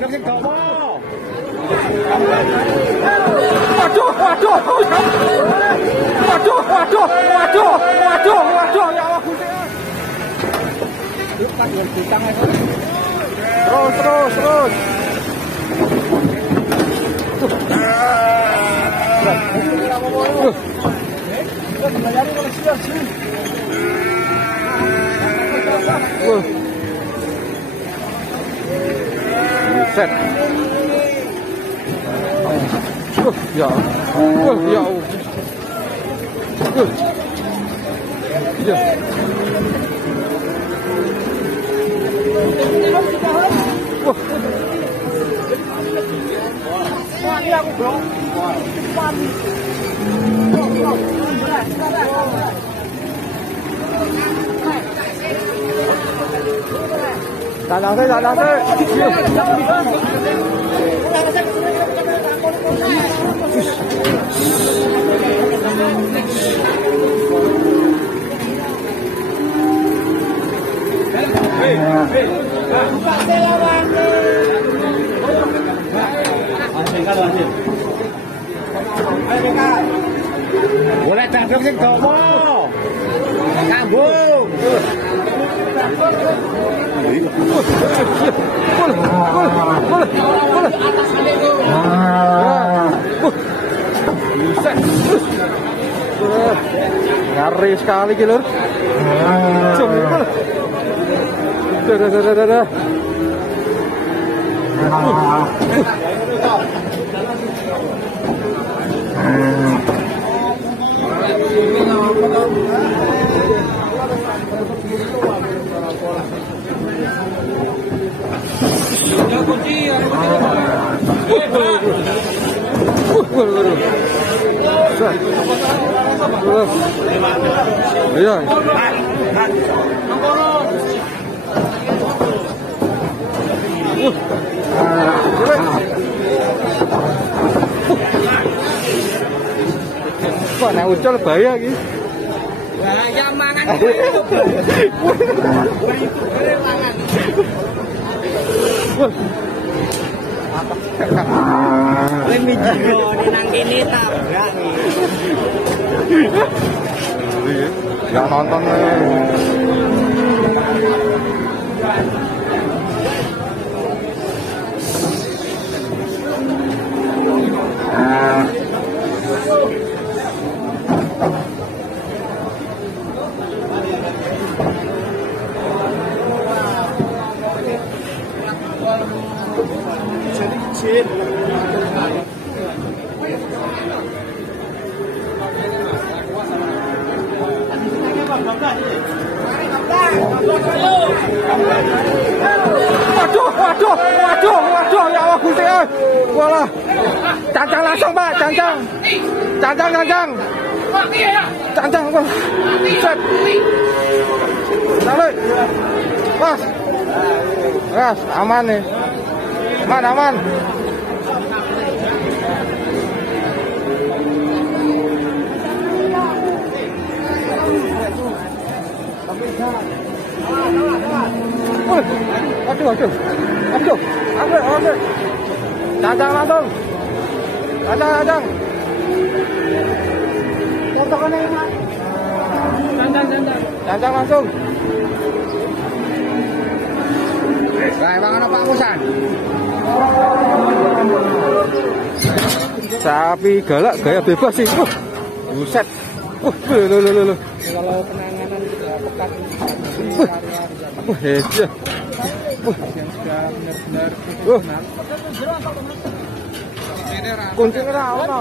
jangkep sing dawa. Waduh, waduh. Waduh, waduh, waduh, waduh, waduh, ya Allah Gusti. Terus. Set. Ya. Ya. Ya. Wah, ini aku belum. Danang saya. Boleh jangkep sing dawa. Kambung. Ngeri sekali gitu. Dah. Iya. Wah, nek ucul bahaya iki. Bahaya mangan. Lem iki nang kene tabrak iki. Ya nonton Waduh, ya Allah Gusti. Walah. Cancang langsung, Pak, cancang. Cancang. Wah. Set. Tarik. Mas, aman nih. Aman. Aduh. Cancang langsung. Cancang. Cancang langsung. Lah, emang ana Pak Musan. Sapi galak gaya bebas sih. Buset. Loh. Kalau penanganan pekat Heja. benar-benar Kuncinya ra ono.